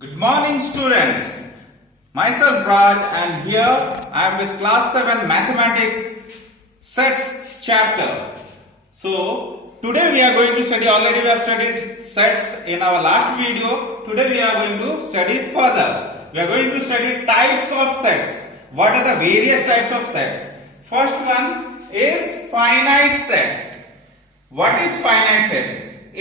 Good morning, students. Myself Raj, and here I am with class 7 mathematics sets chapter. So today we are going to study, already we have studied sets in our last video. Today we are going to study further. We are going to study types of sets. What are the various types of sets? First one is finite set. What is finite set?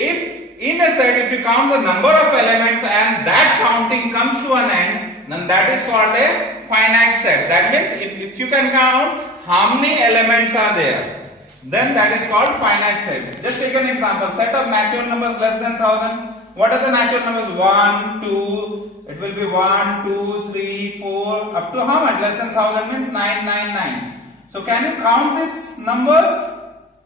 In a set, if you count the number of elements and that counting comes to an end, then that is called a finite set. That means if you can count how many elements are there, then that is called finite set. Just take an example. Set of natural numbers less than 1000. What are the natural numbers? 1, 2, it will be 1, 2, 3, 4, up to how much? Less than 1000 means 999. So can you count these numbers?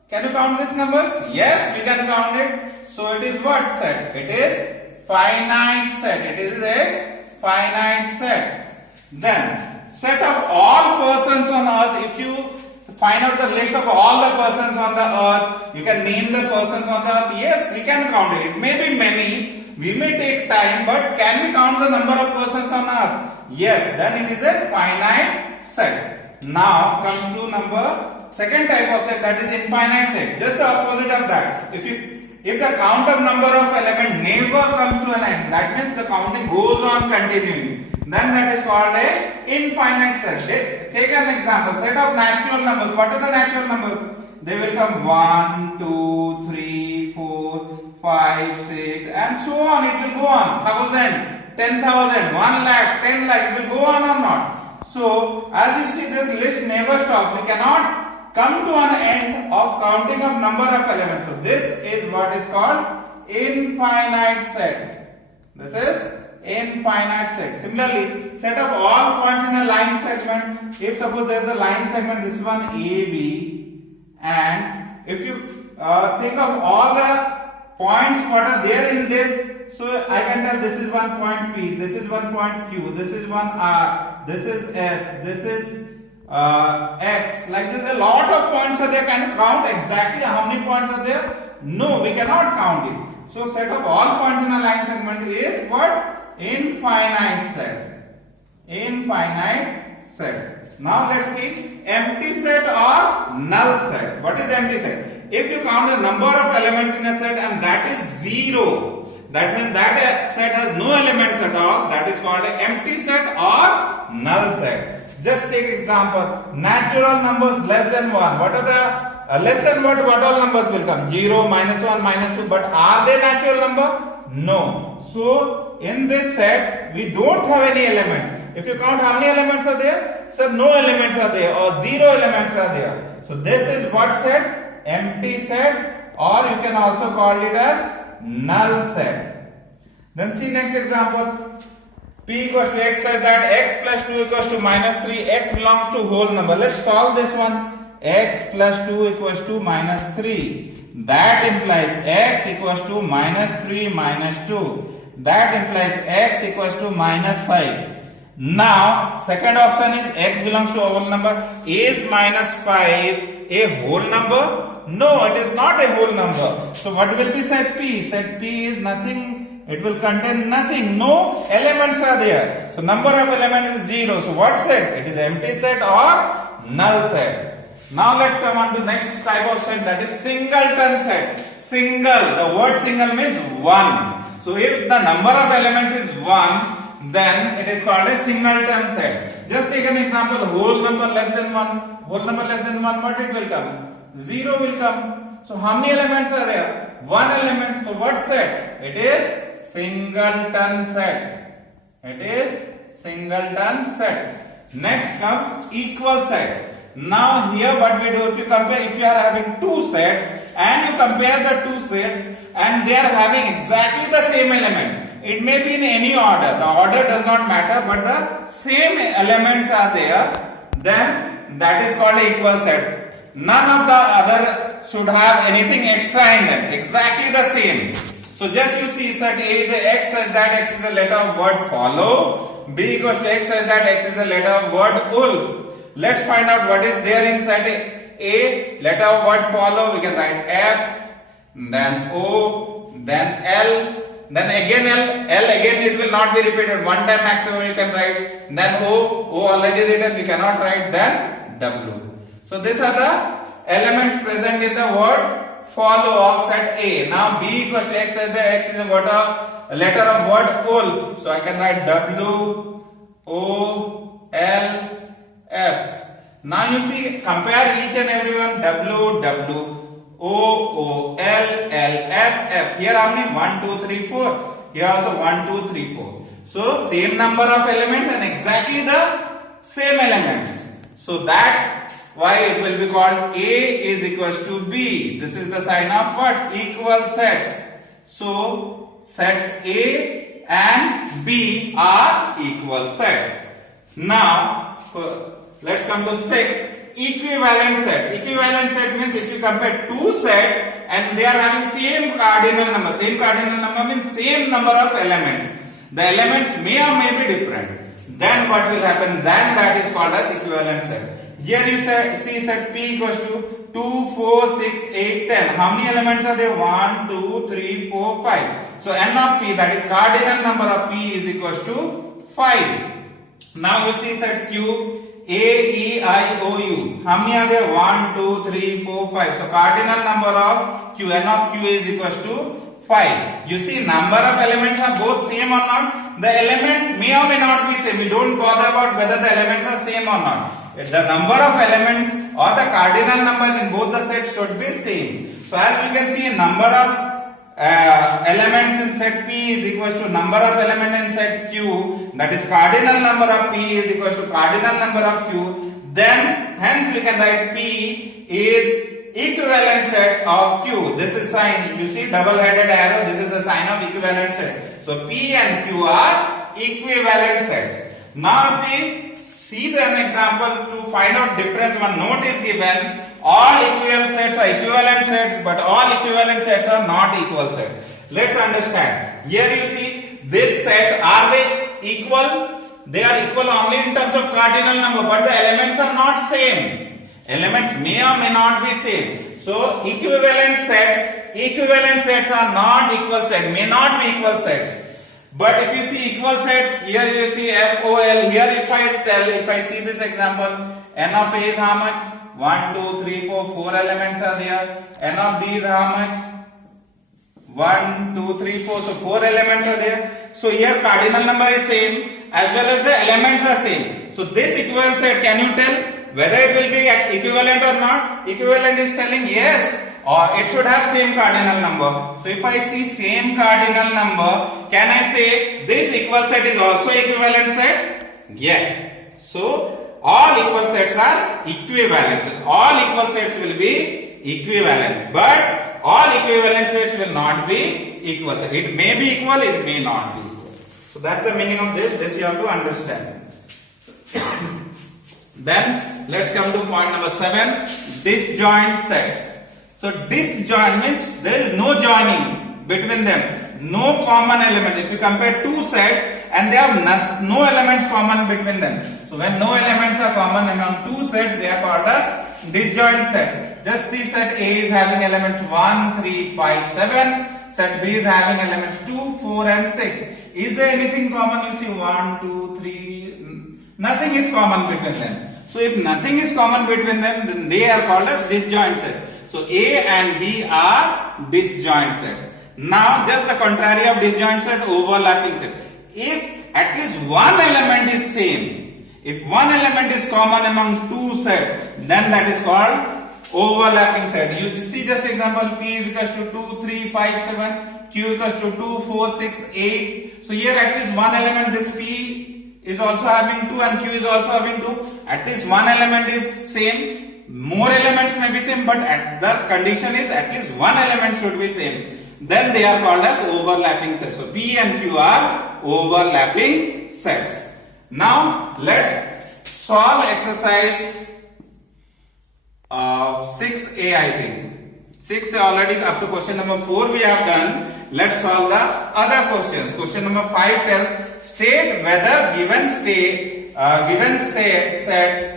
Can you count these numbers? Yes, we can count it. So it is what set? It is finite set. It is a finite set. Then set of all persons on earth. If you find out the list of all the persons on the earth, you can name the persons on the earth. Yes, we can count it. It may be many. We may take time, but can we count the number of persons on earth? Yes, then it is a finite set. Now comes to second type of set, that is infinite set. Just the opposite of that. If the count of number of elements never comes to an end, that means the counting goes on continuing, then that is called a infinite set. Take an example, set of natural numbers. What are the natural numbers? They will come 1, 2, 3, 4, 5, 6 and so on. It will go on. 1000, 10,000, 1 lakh, 10 lakh, it will go on or not. So as you see, this list never stops. We cannot come to an end of counting of number of elements. So this is what is called infinite set. This is infinite set. Similarly, set of all points in a line segment. If suppose there is a line segment, this one AB, and if you think of all the points what are there in this, so I can tell this is one point P, this is one point Q, this is one R, this is S, this is X, like this. A lot of points are there. Can you count exactly how many points are there? No, we cannot count it. So set of all points in a line segment is what? Infinite set. Infinite set. Now let's see empty set or null set. What is empty set? If you count the number of elements in a set and that is 0, that means that set has no elements at all. That is called an empty set or null set. Just take example, natural numbers less than 1. What are the less than what all numbers will come? 0, -1, -2. But are they natural number? No. So in this set we don't have any elements. If you count how many elements are there? So no elements are there or 0 elements are there. So this is what set? Empty set, or you can also call it as null set. Then see next example. P equals to x such that x plus 2 equals to minus 3, x belongs to whole number. Let's solve this one. X plus 2 equals to minus 3. That implies x equals to minus 3 minus 2. That implies x equals to minus 5. Now, second option is x belongs to a whole number. Is minus 5 a whole number? No, it is not a whole number. So what will be set P? Set P is nothing. It will contain nothing. No elements are there. So number of elements is 0. So what set? It is empty set or null set. Now let's come on to next type of set, that is singleton set. Single. The word single means 1. So if the number of elements is 1, then it is called a singleton set. Just take an example. Whole number less than 1. Whole number less than 1, what it will come? 0 will come. So how many elements are there? 1 element. So what set? It is singleton set. It is singleton set. Next comes equal set. Now here what we do, if you are having two sets and you compare the two sets and they are having exactly the same elements. It may be in any order. The order does not matter, but the same elements are there. Then that is called an equal set. None of the other should have anything extra in them. Exactly the same. So just you see set A is a x such that x is a letter of word follow. B equals to x such that x is a letter of word wolf. Let's find out what is there in set A. Letter of word follow. We can write F, then O, then L, Then again L again it will not be repeated. One time maximum you can write. Then O already written, we cannot write. Then W. So these are the elements present in the word follow of set A. Now B equals to X, as the X is a letter of word wolf. So I can write W, O, L, F. Now you see, compare each and every one. W, W, O, L, L, F, F. Here how many? 1, 2, 3, 4. Here also 1, 2, 3, 4. So same number of elements and exactly the same elements. So that why it will be called A is equals to B. This is the sign of what? Equal sets. So sets A and B are equal sets. Now let's come to 6. Equivalent set. Equivalent set means if you compare two sets and they are having same cardinal number. Same cardinal number means same number of elements. The elements may or may be different. Then what will happen? Then that is called as equivalent set. Here you see set P equals to 2, 4, 6, 8, 10. How many elements are there? 1, 2, 3, 4, 5. So N of P, that is cardinal number of P, is equals to 5. Now you see set Q, A, E, I, O, U. How many are there? 1, 2, 3, 4, 5. So cardinal number of Q, N of Q is equals to 5. You see number of elements are both same or not? The elements may or may not be same. We don't bother about whether the elements are same or not. The number of elements or the cardinal number in both the sets should be same. So as you can see, number of elements in set P is equals to number of elements in set Q, that is cardinal number of P is equals to cardinal number of Q. Then hence we can write P is equivalent set of Q. This is sign, you see double-headed arrow, this is a sign of equivalent set. So P and Q are equivalent sets. Now if we see an example to find out difference, one note is given. All equivalent sets are equivalent sets, but all equivalent sets are not equal sets. Let's understand. Here you see these sets, are they equal? They are equal only in terms of cardinal number, but the elements are not same. Elements may or may not be same. So equivalent sets are not equal sets, may not be equal sets. But if you see equal sets, here you see F, O, L. Here if I see this example, N of A is how much? 1, 2, 3, 4, 4 elements are there. N of B is how much? 1, 2, 3, 4. So 4 elements are there. So here cardinal number is same as well as the elements are same. So this equivalent set, can you tell whether it will be equivalent or not? Equivalent is telling yes, or it should have same cardinal number. So if I see same cardinal number, can I say this equal set is also equivalent set? Yeah. So all equal sets are equivalent. So all equal sets will be equivalent, but all equivalent sets will not be equal. So it may be equal, it may not be equal. So that's the meaning of this. This you have to understand. Then let's come to point number 7. Disjoint sets. So disjoint means there is no joining between them, no common element. If you compare two sets and they have no elements common between them. So when no elements are common among two sets, they are called as disjoint sets. Just see set A is having elements 1, 3, 5, 7. Set B is having elements 2, 4 and 6. Is there anything common? You see 1, 2, 3. Nothing is common between them. So if nothing is common between them, then they are called as disjoint sets. So A and B are disjoint sets. Now just the contrary of disjoint set, overlapping set. If at least one element is same, if one element is common among two sets, then that is called overlapping set. You see just example, P is equals to 2, 3, 5, 7, Q equals to 2, 4, 6, 8. So here at least one element, this P is also having 2 and Q is also having 2. At least one element is same. More elements may be same, but the condition is at least one element should be same. Then they are called as overlapping sets. So P and Q are overlapping sets. Now let's solve exercise 6A, I think. 6A already up to question number 4 we have done. Let's solve the other questions. Question number 5 tells state whether given set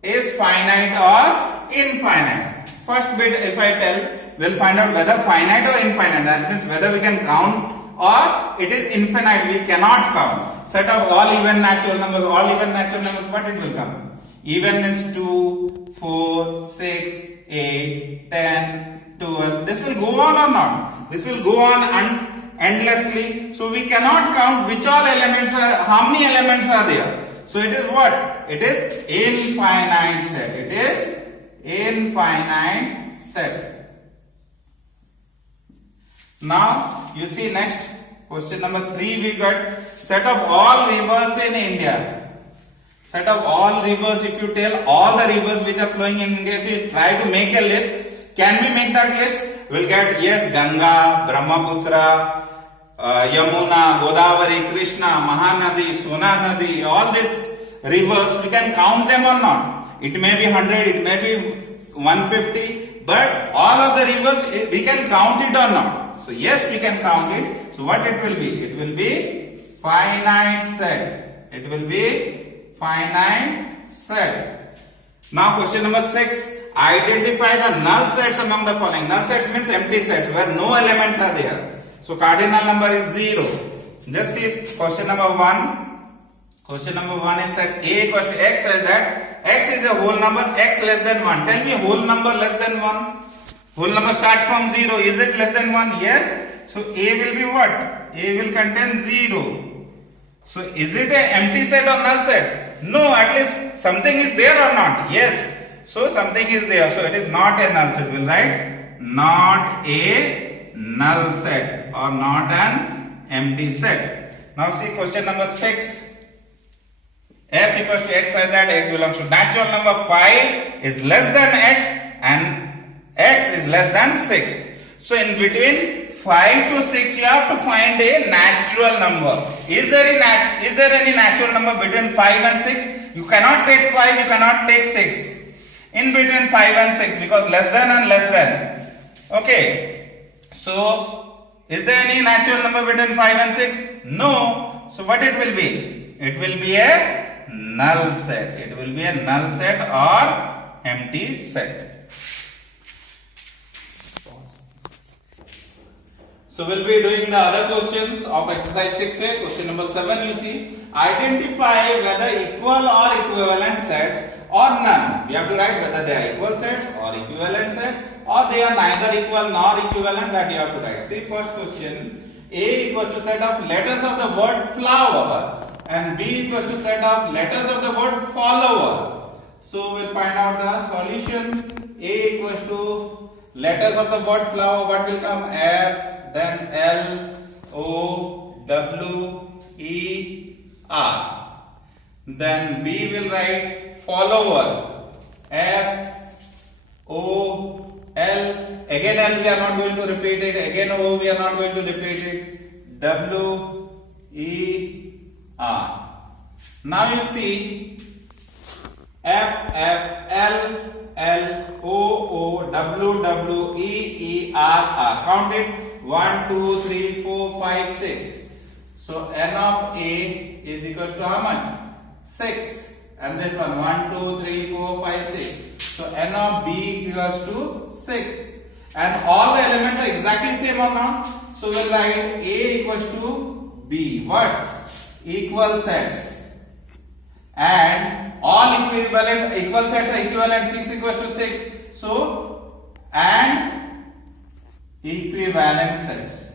is finite or infinite. First bit, if I tell we'll find out whether finite or infinite. That means whether we can count or it is infinite. We cannot count. Set of all even natural numbers. All even natural numbers, what it will come? Even means 2, 4, 6, 8, 10, 12. This will go on or not? This will go on endlessly. So we cannot count which all elements are, how many elements are there. So it is what? It is infinite set. It is infinite set. Now you see next question number 3 we got set of all rivers in India. Set of all rivers, if you tell all the rivers which are flowing in India, if you try to make a list, can we make that list? We'll get yes, Ganga, Brahmaputra, Yamuna, Godavari, Krishna, Mahanadi, Sona Nadi, all these rivers, we can count them or not. It may be 100, it may be 150, but all of the rivers, we can count it or not. So yes, we can count it. So what it will be? It will be finite set. It will be finite set. Now question number 6. Identify the null sets among the following. Null set means empty sets where no elements are there. So cardinal number is 0. Just see question number 1. Question number 1 is set A equals to x such that x is a whole number, x less than 1. Tell me whole number less than 1. Whole number starts from 0. Is it less than 1? Yes. So A will be what? A will contain 0. So is it an empty set or null set? No, at least something is there or not? Yes. So something is there. So it is not a null set. We'll write not a null set or not an empty set. Now see question number 6. F equals to x such that x belongs to natural number 5 is less than x and x is less than 6. So in between 5 to 6 you have to find a natural number. Is there any natural number between 5 and 6? You cannot take 5, you cannot take 6. In between 5 and 6 because less than and less than. Okay. So is there any natural number between 5 and 6? No. So what it will be? It will be a null set. It will be a null set or empty set. So we'll be doing the other questions of exercise 6A. Question number 7 you see. Identify whether equal or equivalent sets or none. We have to write whether they are equal sets or equivalent sets or they are neither equal nor equivalent, that you have to write. See first question. A equals to set of letters of the word flower and B equals to set of letters of the word follower. So we'll find out the solution. A equals to letters of the word flower. What will come? F, then L, O, W, E, R. Then B will write follower. F, O, L. Again L we are not going to repeat it. Again O we are not going to repeat it. W, E, R. Now you see F, F, L, L, O, O, W, W, E, E, R, R. Count it. 1, 2, 3, 4, 5, 6. So N of A is equals to how much? 6. And this one 1, 2, 3, 4, 5, 6. So N of B equals to 6. And all the elements are exactly same or not? So we'll write A equals to B. What? Equal sets. And all equal sets are equivalent. 6 equals to 6. So, and equivalent sets.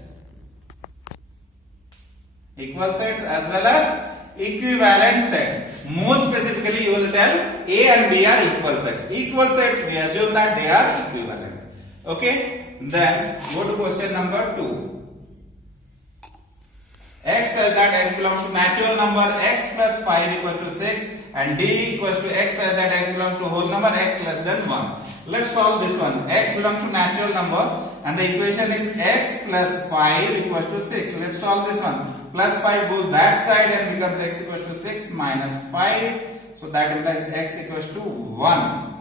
Equal sets as well as equivalent sets. More specifically, you will tell A and B are equal sets. Equal sets, we assume that they are equivalent. Okay? Then, go to question number 2. X says that x belongs to natural number x plus 5 equals to 6 and D equals to x says that x belongs to whole number x less than 1. Let's solve this one. X belongs to natural number and the equation is x plus 5 equals to 6. So let's solve this one. Plus 5 goes that side and becomes x equals to 6 minus 5. So that implies x equals to 1.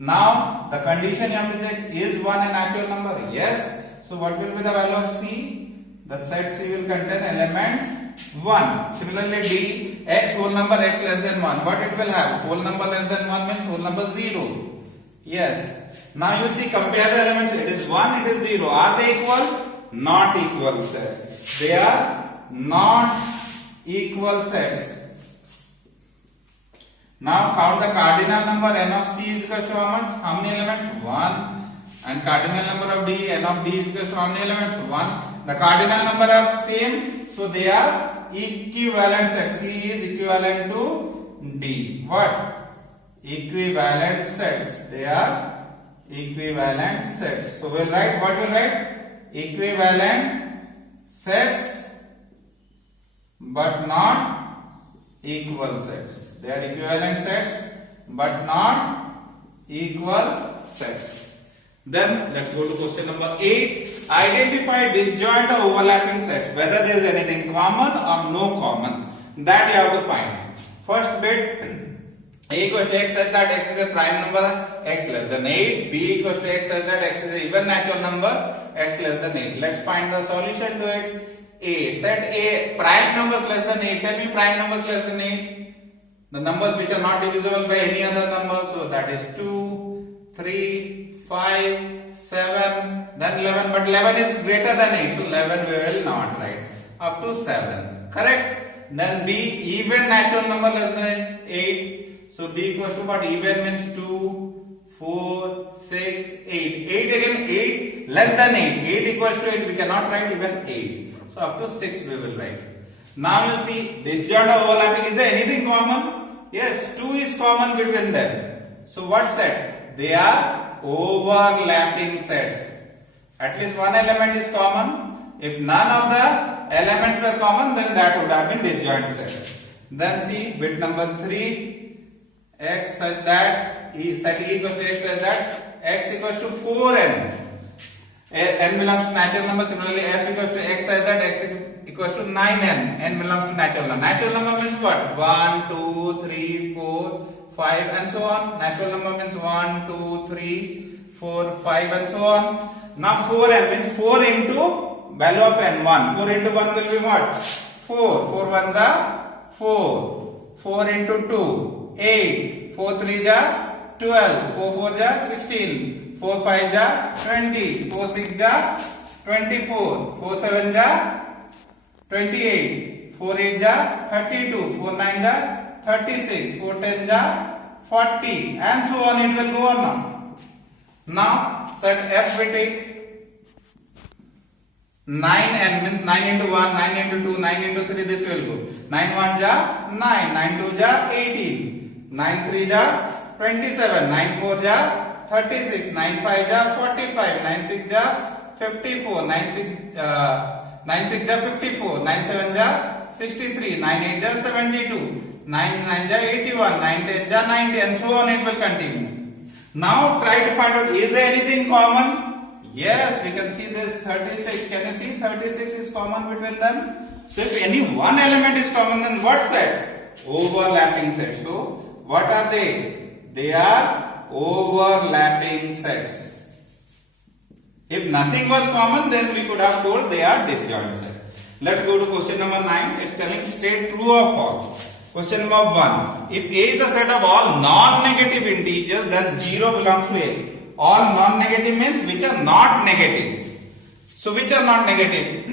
Now the condition you have to check, is 1 a natural number? Yes. So what will be the value of C? The set C will contain element 1. Similarly D, x whole number x less than 1. What it will have? Whole number less than 1 means whole number 0. Yes. Now you see, compare the elements. It is 1, it is 0. Are they equal? Not equal sets. They are not equal sets. Now count the cardinal number. N of C is equal to how much? How many elements? 1. And cardinal number of D, N of D is equal to how many elements? 1. The cardinal number are same, so they are equivalent sets. C is equivalent to D. What? Equivalent sets. They are equivalent sets. So we'll write, what we'll write? Equivalent sets but not equal sets. They are equivalent sets but not equal sets. Then let's go to question number 8. Identify disjoint or overlapping sets, whether there is anything common or no common. That you have to find. First bit, A equals to x such that x is a prime number, x less than 8. B equals to x such that x is an even natural number, x less than 8. Let's find the solution to it. A, set A, prime numbers less than 8. Tell me prime numbers less than 8. The numbers which are not divisible by any other number. So that is 2, 3, 5, 7, then 11, but 11 is greater than 8, so 11 we will not write. Up to 7, correct? Then B, even natural number less than 8, so B equals to what? Even means 2, 4, 6, 8. 8 again, 8 less than 8. 8 equals to 8, we cannot write even 8. So up to 6 we will write. Now you see, disjoint or overlapping, is there anything common? Yes, 2 is common between them. So what set? They are overlapping sets. At least one element is common. If none of the elements were common, then that would have been disjoint sets. Then see bit number 3, x such that set E equals to x such that x equals to 4n. N belongs to natural number. Similarly, f equals to x such that x equals to 9n. N belongs to natural number. Natural number means what? 1, 2, 3, 4, 5 and so on. Natural number means 1, 2, 3, 4, 5 and so on. Now 4n means 4 into value of n, 1. 4 into 1 will be what? 4. 4 ones are 4. 4 into 2, 8. 4 3s are 12. 4 4s are 16. 4 5s are 20. 4 6s are 24. 4 7s are 28. 4 8s are 32. 4 9s are 36, 4 10s are 40 and so on, it will go on now. Now set F we take 9n means 9 into 1, 9 into 2, 9 into 3, this will go. 9 1s are 9, 9 2s are 18, 9 3s are 27, 9 4s are 36, 9 5s are 45, 9 6s are 54, 9 6s are 54, 9 7s are 63, 9 8s are 72. 9 9s are 81, 9 10s are 90 and so on, it will continue. Now try to find out, is there anything common? Yes, we can see this 36. Can you see 36 is common between them? So if any one element is common, then what set? Overlapping set. So what are they? They are overlapping sets. If nothing was common, then we could have told they are disjoint sets. Let's go to question number 9. It's telling state true or false. Question number 1. If A is the set of all non-negative integers, then 0 belongs to A. All non-negative means which are not negative. So which are not negative?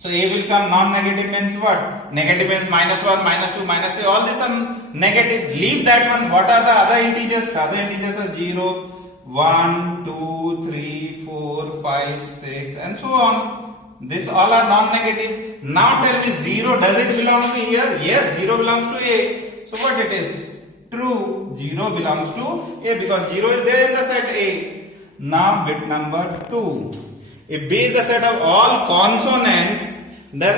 So A will come non-negative means what? Negative means -1, -2, -3. All these are negative. Leave that one. What are the other integers? The other integers are 0, 1, 2, 3, 4, 5, 6 and so on. These all are non-negative. Now tell me 0, does it belong to here? Yes, 0 belongs to A. So what it is? True. 0 belongs to A because 0 is there in the set A. Now bit number 2. If B is the set of all consonants, then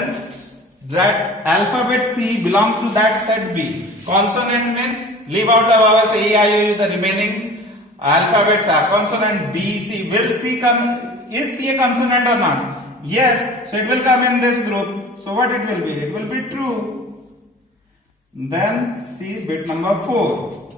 that alphabet C belongs to that set B. Consonant means leave out the vowels A, I, U, the remaining alphabets are consonant B, C. Will C come? Is C a consonant or not? Yes, so it will come in this group. So what it will be? It will be true. Then see bit number 4.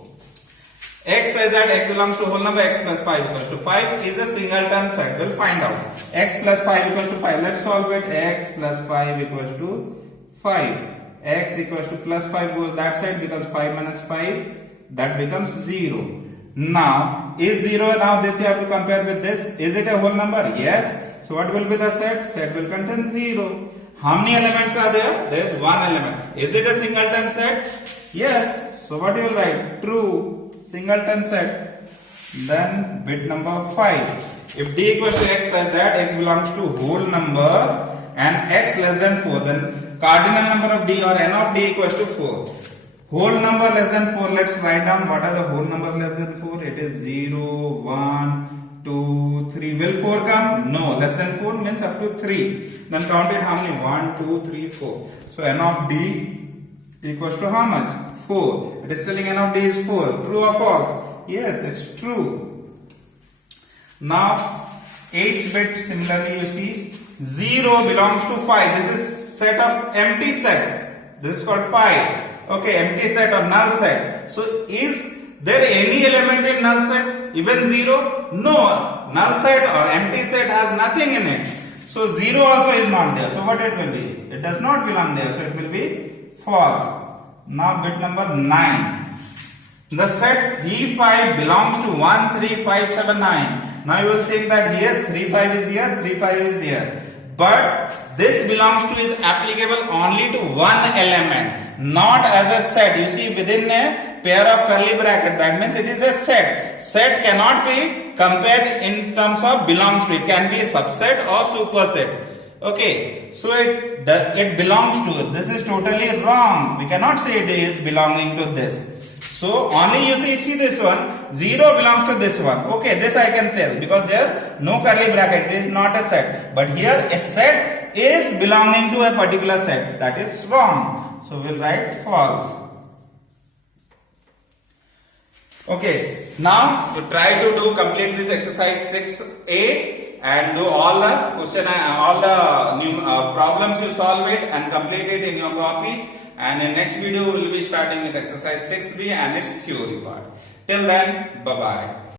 X says that x belongs to whole number, x plus 5 equals to 5 is a singleton set. We'll find out. X plus 5 equals to 5. Let's solve it. X plus 5 equals to 5. X equals to plus 5 goes that side, becomes 5 minus 5. That becomes 0. Now, is 0, now this you have to compare with this. Is it a whole number? Yes. So what will be the set? Set will contain 0. How many elements are there? There is one element. Is it a singleton set? Yes. So what you will write? True. Singleton set. Then bit number 5. If d equals to x such that x belongs to whole number and x less than 4, then cardinal number of d or n of d equals to 4. Whole number less than 4, let's write down what are the whole numbers less than 4. It is 0, 1, 2, 3. Will 4 come? No. Less than 4 means up to 3. Then count it how many? 1, 2, 3, 4. So n of d equals to how much? 4. It is telling n of d is 4. True or false? Yes, it's true. Now 8 bit, similarly you see 0 belongs to 5. This is set of empty set. This is called 5. Okay, empty set or null set. So is there any element in null set? Even 0? No. Null set or empty set has nothing in it. So 0 also is not there. So what it will be? It does not belong there. So it will be false. Now bit number 9. The set 3, 5 belongs to 1, 3, 5, 7, 9. Now you will think that yes, 3, 5 is here, 3, 5 is there. But this belongs to is applicable only to one element, not as a set. You see, within a pair of curly bracket, that means it is a set. Set cannot be compared in terms of belongs to. It can be a subset or superset. Okay, so it belongs to. This is totally wrong. We cannot say it is belonging to this. So only you see this one, 0 belongs to this one. Okay, this I can tell because there no curly bracket, it is not a set. But here a set is belonging to a particular set. That is wrong. So we'll write false. Okay, now you try to complete this exercise 6a and do all the question and all the new problems, you solve it and complete it in your copy. And in next video we will be starting with exercise 6b and its theory part. Till then, bye bye.